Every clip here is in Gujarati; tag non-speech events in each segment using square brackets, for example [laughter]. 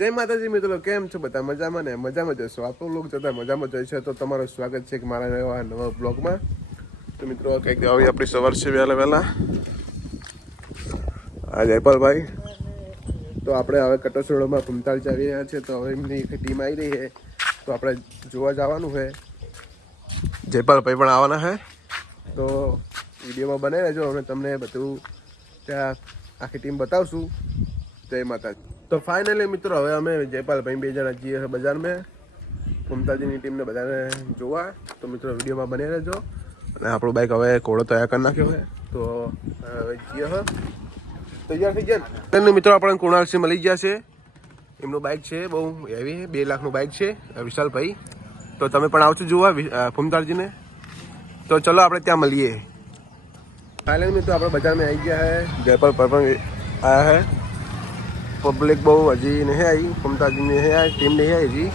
જય માતાજી મિત્રો, કેમ છો બધા મજામાં ને? મજામાં જશો આપણો લોક જતા મજામાં જઈ છે. તો તમારું સ્વાગત છે કે મારા નવા નવા બ્લોગમાં. તો મિત્રો, કંઈક આવી આપણી સવાર છે વહેલા વહેલા. આ જયપાલભાઈ તો આપણે હવે કટોસરોડમાં ભૂમતાળ ચાલી રહ્યા છે. તો હવે એમની એક ટીમ આવી રહી છે. તો આપણે જોવા જવાનું છે. જયપાલભાઈ પણ આવવાના છે. તો વિડીયોમાં બને રહેજો. અમે તમને બધું ત્યાં આખી ટીમ બતાવશું. જય માતાજી. તો ફાઇનલી મિત્રો, હવે અમે જયપાલભાઈ બે જણા જઈએ છીએ બજારમાં. મમતાજીની ટીમને બધાને જોવા. તો મિત્રો, વિડીયોમાં બની રહેજો. અને આપણું બાઇક હવે કોળો તૈયાર કરી નાખ્યો છે. તો હવે જઈએ હા. તૈયાર થઈ ગયા ને? મિત્રો આપણને કુણાલસિંહ મળી ગયા છે. એમનું બાઇક છે, બહુ હેવી બે લાખનું બાઇક છે વિશાલભાઈ. તો તમે પણ આવજો જોવા ફૂમતાજીને તો ચલો, આપણે ત્યાં મળીએ. ફાઇનલ મિત્રો, આપણે બજારમાં આવી ગયા હે. જયપાલ પર પણ આવ્યા હે. પબ્લિક બહુ હજી નહીં આવી, મમતાજી નહીં આવી ટીમ નહીં આવી હજી.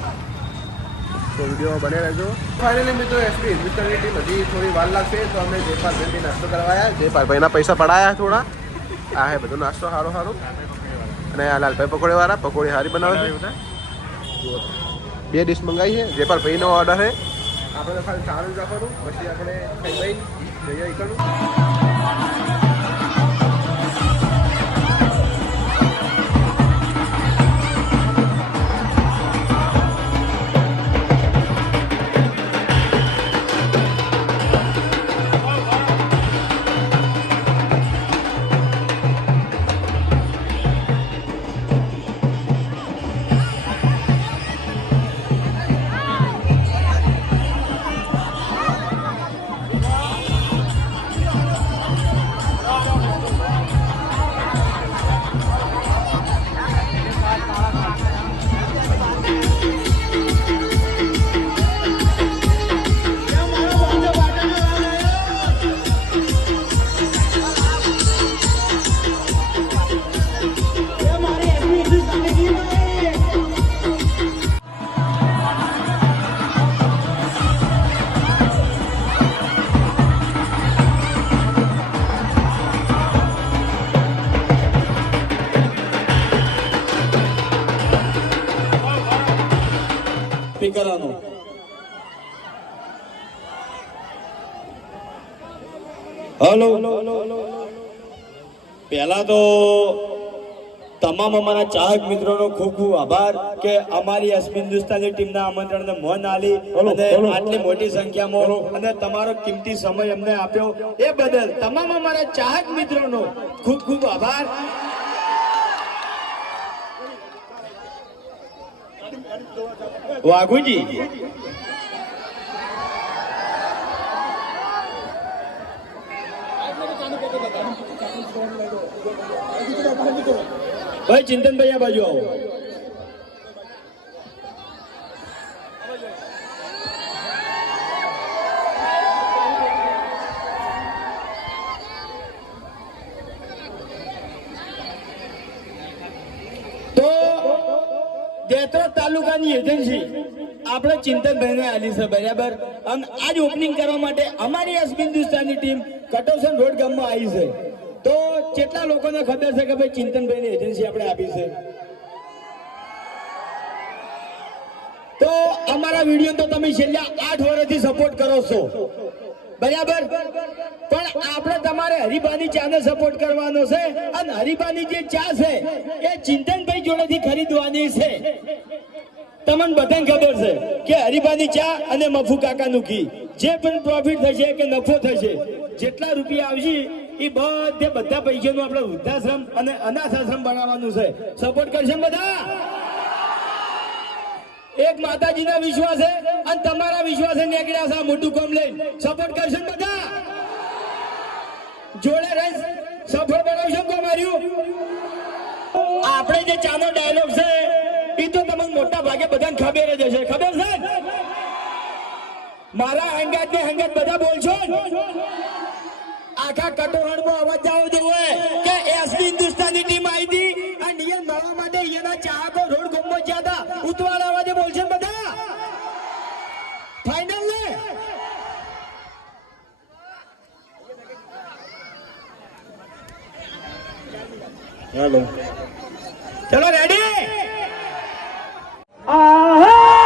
તો વીડિયો બને રહેજો. ફાઇનલી મિત્રો એસપી મિત્રની ટીમ હજી થોડી વાર લાગશે, તો અમે જયપાલ ભાઈ નાસ્તો કરવાયા ભાઈના પૈસા પડાયા થોડા. આ હે બધો નાસ્તો સારો સારો અને આ લાલભાઈ પકોડી વાળા પકોડી સારી બનાવે છે. બે ડીશ મંગાવી છે. જે જયપાલ ભાઈનો ઓર્ડર છે. આપણે ખાલી સારું જ પછી આપણે ખાઈ જઈએ એકનું સ્પીકરનો હલો પહેલા તો તમામ અમારા ચાહક મિત્રોનો ખૂબ ખૂબ આભાર કે અમારી અસ્મિન હિન્દુસ્તાની ટીમના આમંત્રણને મોન આલી અને આટલી મોટી સંખ્યામાં અને તમારો કિંમતી સમય અમને આપ્યો. એ બદલ તમામ અમારા ચાહક મિત્રોનો ખૂબ ખૂબ આભાર. વાઘુજી ભાઈ ચિંતનભાઈ આ બાજુ આવો. એજન્સી આપણે ચિંતનભાઈને આલી છે બરાબર? અને આજ ઓપનિંગ કરવા માટે અમારી એસ હિન્દુસ્તાનની ટીમ કટોસન રોડ ગામમાં આવી છે. તો કેટલા લોકોને ખબર છે કે ભાઈ ચિંતનભાઈની એજન્સી આપણે આપી છે? તો અમારા વીડિયો તો તમે છેલ્લા આઠ વર્ષથી સપોર્ટ કરો છો. બરાબર? પણ આપણે તમારે હરિભાની ચાને સપોર્ટ કરવાનો છે અને હરિભાની જે ચા છે, એ ચિંતનભાઈ જોડેથી ખરીદવાની છે. તમને બધાને ખબર છે કે હરિભાની ચા અને મફુ કાકાનું ઘી. જે પણ પ્રોફિટ થશે કે નફો થશે, જેટલા રૂપિયા આવશે, એ બધે બધા પૈસાનું આપણે વૃદ્ધાશ્રમ અને અનાથ આશ્રમ બનાવવાનું છે. સપોર્ટ કરશે બધા? એક માતાજીના વિશ્વાસે અને તમારા વિશ્વાસે નીકળ્યા છે આ મોટું કામ લઈને. સપોર્ટ કરશે બધા? જોડે રહી સફળ બનાવશો ને માર્યું? આપણે જે ચાનો ડાયલોગ છે એ તો તમને મોટા ભાગે બધાને ખબર જ હશે. ખબર છે? મારા હંગાત ને હંગાત બધા બોલશો? આખા કટોરણમાં અવાજ જાવ દેવો કે એસબી હિન્દુસ્તાની ટીમ આવી હતી અને એ મળવા માટે એના ચાહકો રોડ ગુમો જ્યાં હતા. ઉતવાળા અવાજે બોલશે બધા? ફાઈનલ ને? હેલો. ચલો રેડી Ah! ah.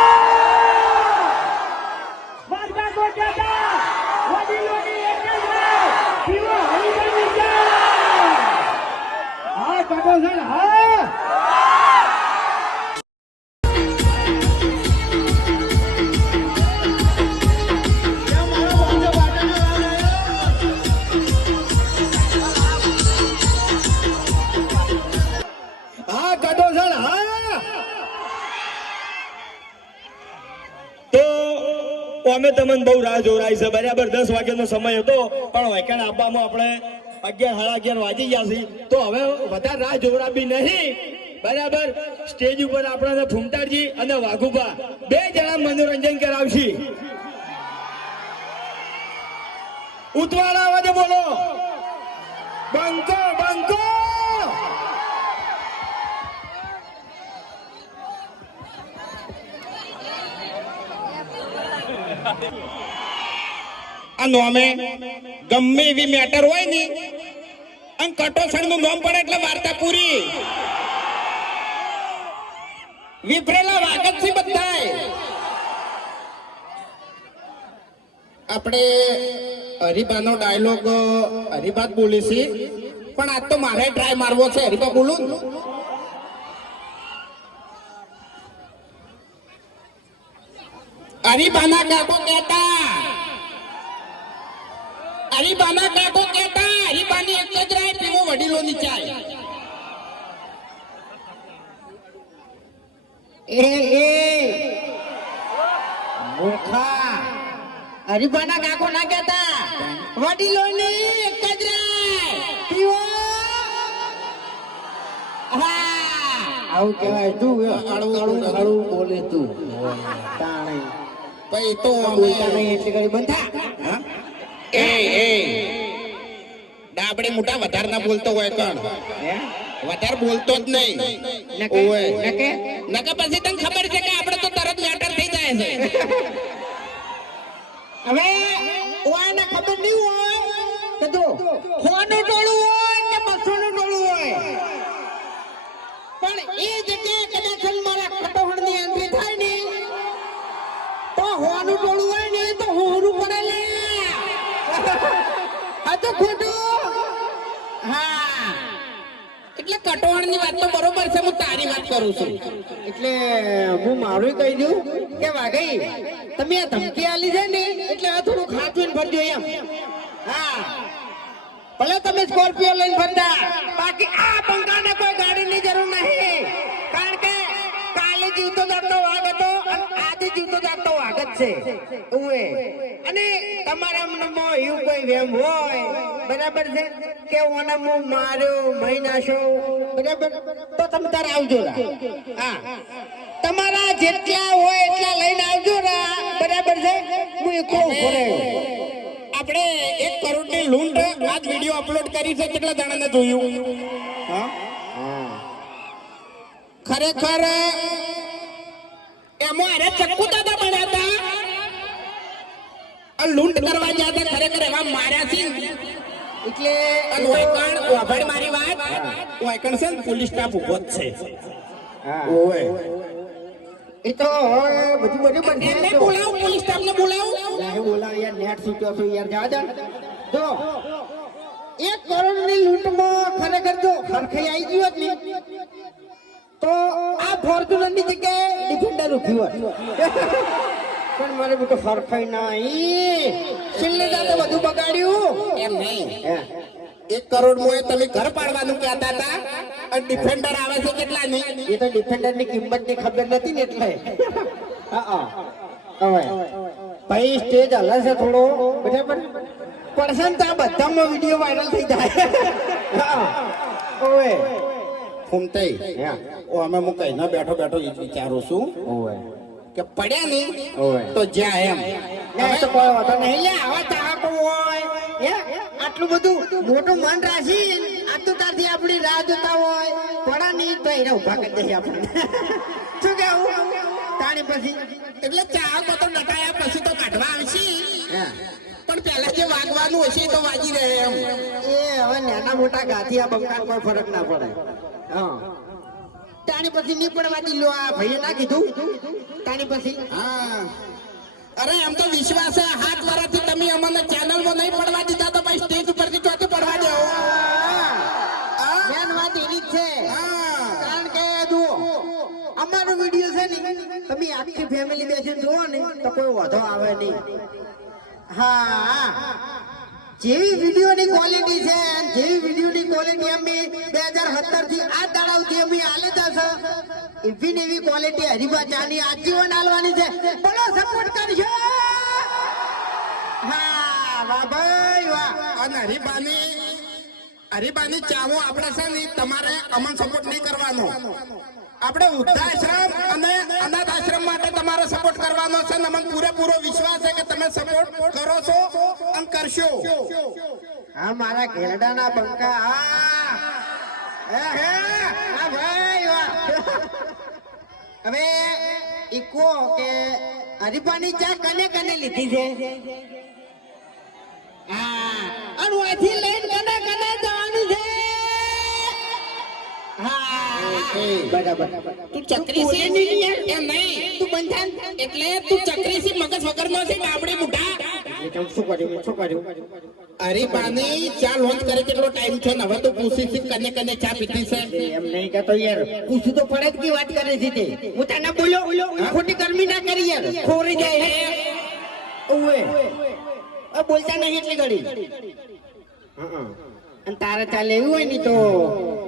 અમે તમને બહુ રાહ જોરાઈ છે. બરાબર દસ વાગ્યાનો સમય હતો. પણ વેકેન્ડ આપવામાં આપણે અગિયાર, સાડા અગિયાર વાગી ગયા છે તો હવે વધારે રાહ જોવડાવી નહીં. બરાબર? સ્ટેજ ઉપર આપણા ફૂમતાડજી અને વાઘુભા. બે જણા મનોરંજન કરાવશે. ઉતવાળા અવાજે બોલો. બંકો. આ નોમે ગમે એવી મેટર હોય ને અને કટોસણનું નોમ પડે એટલે વાર્તા પૂરી. વિફરેલા વાગત છે બધાય. આપણે હરિભાનો ડાયલોગ હરિભા બોલીશી, પણ આજ તો મારે ટ્રાય મારવો છે. હરિભા બોલું? હરિભાના કાકો કહેતા. અરીબાના કાકો કહેતા. અરીબાની એક જ રાય પીવો વડીલોની ચાય. એ એ. હરિભાના કાકો ના કહેતા. વડીલોની એક જ રાય પીવો. આવું કહેવાય. તું અળું અળું બોલે તું. તાણે. પછી તો અમે નહીં કરી બંધા. એ એ. ડાબડી મોટા વધારે ના બોલતો હોય કણ. વધારે બોલતો જ નહીં. નકે? નકે? પછી તને ખબર છે કે આપણે તો તરત મેટર થઈ જાય છે. હવે ઓને ખબર નહીં હોય કે તો ખોનું ટોળું હોય કે બસોનું ટોળું હોય. પણ એ જગ્યાએ કદાચ તારી વાત કરું છું. એટલે હું મારું કહી દઉં કે વાઘઈ, તમે આ ધમકી આલી છે ને, એટલે આ થોડું ખાચવીને ભરજો એમ. હા. ભલે તમે સ્કોર્પિયો લઈને ફરતા, બાકી આ બંકાને આજે જીવતો જાગતો વાઘ જ છે. ઉએ અને તમારા મનમાં એવું કોઈ વેમ હોય, બરાબર છે? કે ઓને હું માર્યો મહી નાખ્યો બરાબર? તો તમે તારે આવજો હા. તમારા જેટલા હોય એટલા લઈને આવજો રા, બરાબર છે? હું એકો ઊભો આપણે એક કરોડની લૂંટ આજ વીડિયો અપલોડ કરી છે, કેટલા જણાને જોયું? હા? ખરેખર એમાં અરે ચક્કુ દાદા મળ્યા હતા. આ લૂંટ કરવા ગયા હતા ખરેખર એવા માર્યા છે. એટલે ઓયકણ ઓભડ મારી વાત. વાયકણ છે ને પોલીસ સ્ટાફ ઊભો જ છે. ઓય એ તો બધું બધું તો. પોલીસ સ્ટાફ ને બોલાવો નહીં બોલાવ યાર નેટ સૂટ્યો છું યાર જા જા જો એક કરોડની લૂંટમાં ખરેખર જો ખરખઈ આવી ગયું ને તો આ ફોર્ચ્યુનરની જગ્યાએ ડિફેન્ડર ઊભી હોય. પણ મારે બધું ફરફાઈ નહીં છેલ્લે જાતે બધું બગાડ્યું. એમ નહીં. એક કરોડ મોએ તમે ઘર પાડવાનું કહેતા હતા અને ડિફેન્ડર આવે છે કેટલા ની એ તો ડિફેન્ડરની કિંમતની ખબર નથી ને એટલે. હા હવે. ભાઈ સ્ટેજ હલે છે થોડો. બરાબર? પડશે ને તો આ બધામાં વીડિયો વાયરલ થઈ જાય. હા. ઓવે ફૂમતે ઓ અમે હું કહીને બેઠો બેઠો એ વિચારું છું ઓવે. કે પડ્યા નહીં તો જ્યાં એમ. તો કોઈ વાતો નહીં. લે આવા ચાહકો હોય હે? આટલું બધું મોટું મન રાખી તો તારથી આપણી રાહ જોતા હોય. પડા નહીં તો એને ઊભા કરી દઈએ આપણે [laughs] શું કેવું? તાણી પછી એટલે ચા તો નટાયા પછી તો કાઢવા આવશે. પણ પહેલા જે વાગવાનું હશે તો વાગી રહે એમ. એ હવે નાના મોટા ગાથી આ બંગાળ કોઈ ફરક ના પડે. હા. તાણી પછી નહીં પડવા લો આ ભાઈએ ના કીધું? તાણી પછી? હા. અરે એમ તો વિશ્વાસ છે હાથ વર્ષથી તમે અમને ચેનલમાં નહીં પડવા દીધા તો ભાઈ સ્ટેજ ઉપરથી ચોથી પડવા દેવો મેન વાત એની જ છે. હા. કારણ કે જુઓ અમારો વીડિયો છે ને તમે આખી ફેમિલી બેસીને જુઓ ને તો કોઈ વધો આવે નહીં. હા. જેવી વિડીયોની ક્વોલિટી છે, જેવી વિડીયોની ક્વોલિટી અમે બે હજાર સત્તરથી આ દાડા સુધી અમે હાલે છે. એવી ને એવી ક્વોલિટી હરીફા ચાની આજીવન હાલવાની છે. બોલો સપોર્ટ કરજો. હા, વાહ ભાઈ, વાહ. અને હરિબાની હરિબાની ચાવો આપણે છે ને તમારે અમન સપોર્ટ નહીં કરવાનો. આપણે વૃદ્ધાશ્રમ અને અનાથ આશ્રમ માટે તમારે સપોર્ટ કરવાનો છે ને અમને પૂરેપૂરો વિશ્વાસ છે કે તમે સપોર્ટ કરો છો અને કરશો. હા મારા ઘેરડાના બંકા. હા. હે, હે. ભાઈ હવે ઈકો કે હરીફાની ચા કને કને લીધી છે? હા. અને અહીંથી લઈને બરાબર. તું ચક્રી છે એમ નહીં? તું બંધાન? એટલે તું ચક્રી છે મગજ વગરનો છે બાબડી બુઢા. કર્યું? હરિબાની ચા લોન્ચ કરે કેટલો ટાઈમ છે ને? હવે તો પૂછી છે કને કને ચા પીતી છે? એમ નહીં કહેતો યાર. પૂછું તો ફરજ કી વાત કરે છે તે. હું તને બોલ્યો ખોટી ગરમી ના કરી યાર. ખોરી જાય. હે આ બોલતા નહીં એટલી ઘડી. હં. અને તારે ચાલે એવું હોય ને તો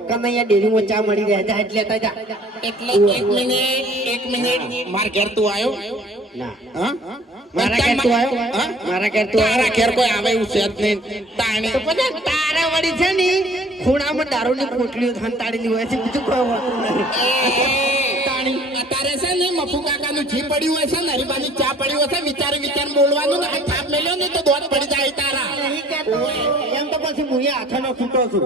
કનૈયા ડેરીમાં ચા મળી રહે જા એટલે લેતા એટલે એક મિનિટ એક મિનિટ. માર ઘેર તું આવ્યો ના. હા? મારા ઘેર તું આવ્યો હા? મારા ઘેર તું તારા ઘેર કોઈ આવે એવું છે જ નહીં. તાણી. તો પછી તારા વળી છે ને ખૂણામાં દારૂની પોટલીઓ હોય છે બીજું કોઈ હોતું નહીં. તાણી. અત્યારે છે ને મફુ કાકાનું જી પડ્યું હશે છે ને હરીબાની ચા પડ્યું હશે વિચાર વિચાર બોલવાનું ને થાપ મેલ્યો ને તો દોડ પડી જાય તારા. પછી હું હાથેનો છૂટો છું.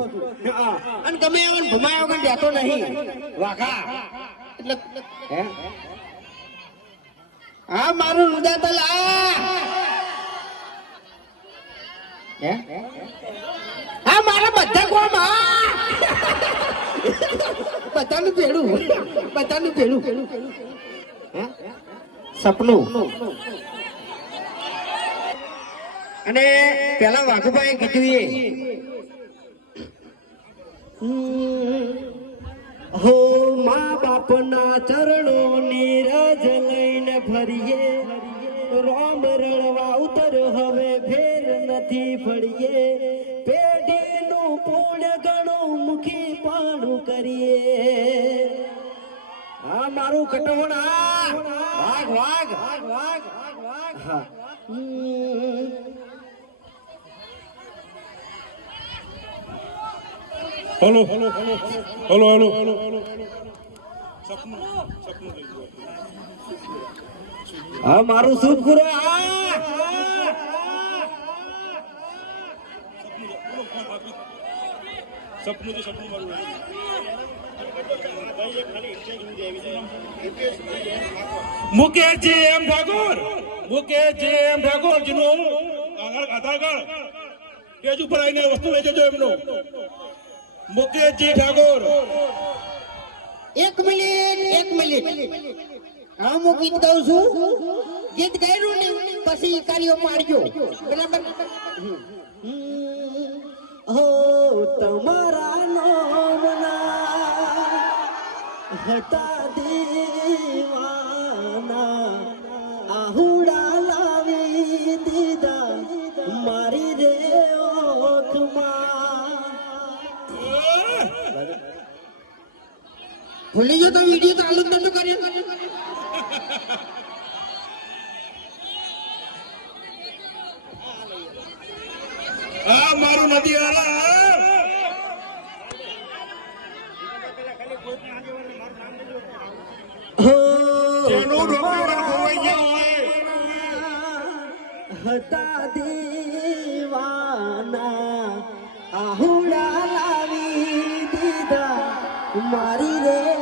અને ગમે એવો ભમાયો વગર રહેતો નહીં. વાઘા. એટલે હા? મારું હૃદય તો હા? મારા બધા કોમ હા બધાનું ભેડું બધાનું ભેડું સપનું. અને પેલા વાઘુભાઈ કીધું એ. હો મા બાપના ચરણો નીરજ લઈને ફરીએ. રામ રણવા ઉતર હવે ફેર નથી ફળીએ. પેઢીનું પુણ્ય ગણું મુખી પાણું કરીએ. હા મારું કટોણ વાઘ વાઘ વાઘ વાઘ. વાઘ વાઘ હા hello hello hello hello hello હા મારું શુભ ગુરુ આ. સપનું તો સપનું મારું મુકેશજી એમ ઠાકોર મુકેશજી એમ ઠાકોર જીનું આગળ આધાર કાર્ડ પેજ ઉપર આવીને વસ્તુ લઈ જજો એમનું. મુકેશજી ઠાકોર. એક મિનિટ એક મિનિટ. હા હું ગીત ગાઉં છું. ગીત ગાયું ને પછી કાર્યો પાડજો. બરાબર? હો, તમારા નામના હતા ભૂલી ગયો તો વીડિયો ચાલુ જ નતો કર્યો. આ મારું નથી હતા દીવાના આહુડા લાવી દીધા. મારી રે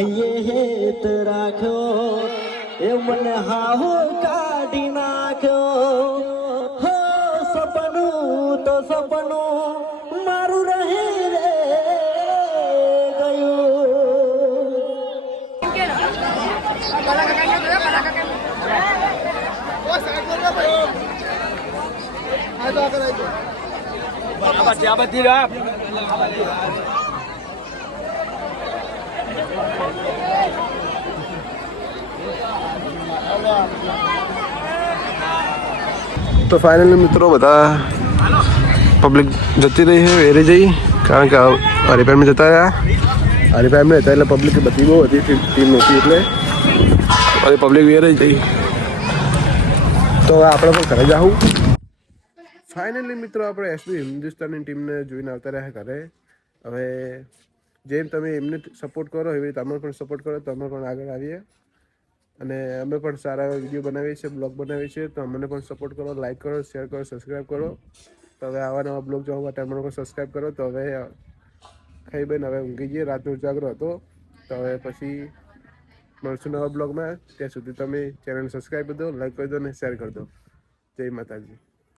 હૈયે હેત રાખ્યો એ મને હાહો કાઢી નાખ્યો. હો સપનું, તો સપનું મારું રહે રે ગયું. તો ફાઇનલી મિત્રો બધા પબ્લિક જતી રહી છે, વેરે જઈ, કારણ કે હરિફાઈમાં જતા રહ્યા. હરિફાઈમાં હતા એટલે પબ્લિક બધી બહુ હતી ટીમ નહોતી એટલે અરે પબ્લિક વેરે જઈ. તો આપણે પણ ઘરે જાઉં ફાઇનલી મિત્રો આપણે એસબી હિન્દુસ્તાનની ટીમને જોઈને આવતા રહ્યા ઘરે. હવે જેમ તમે એમને સપોર્ટ કરો, એવી રીતે અમે પણ સપોર્ટ કરો, તો અમે પણ આગળ આવીએ. અને અમે પણ સારા એવા વીડિયો બનાવીએ છીએ, બ્લોગ બનાવીએ છીએ, તો અમને પણ સપોર્ટ કરો લાઈક કરો શેર કરો સબસ્ક્રાઈબ કરો. તો હવે આવા નવા બ્લોગ જોવા માટે અમને પણ સબસ્ક્રાઈબ કરો. તો હવે ખાઈ બેન, હવે ઊંઘી જઈએ, રાતનો ઉજાગરો હતો. તો હવે પછી મળશું નવા બ્લોગમાં. ત્યાં સુધી તમે ચેનલ સબસ્ક્રાઈબ કરી દો લાઈક કરી દો અને શેર કરી દો. જય માતાજી.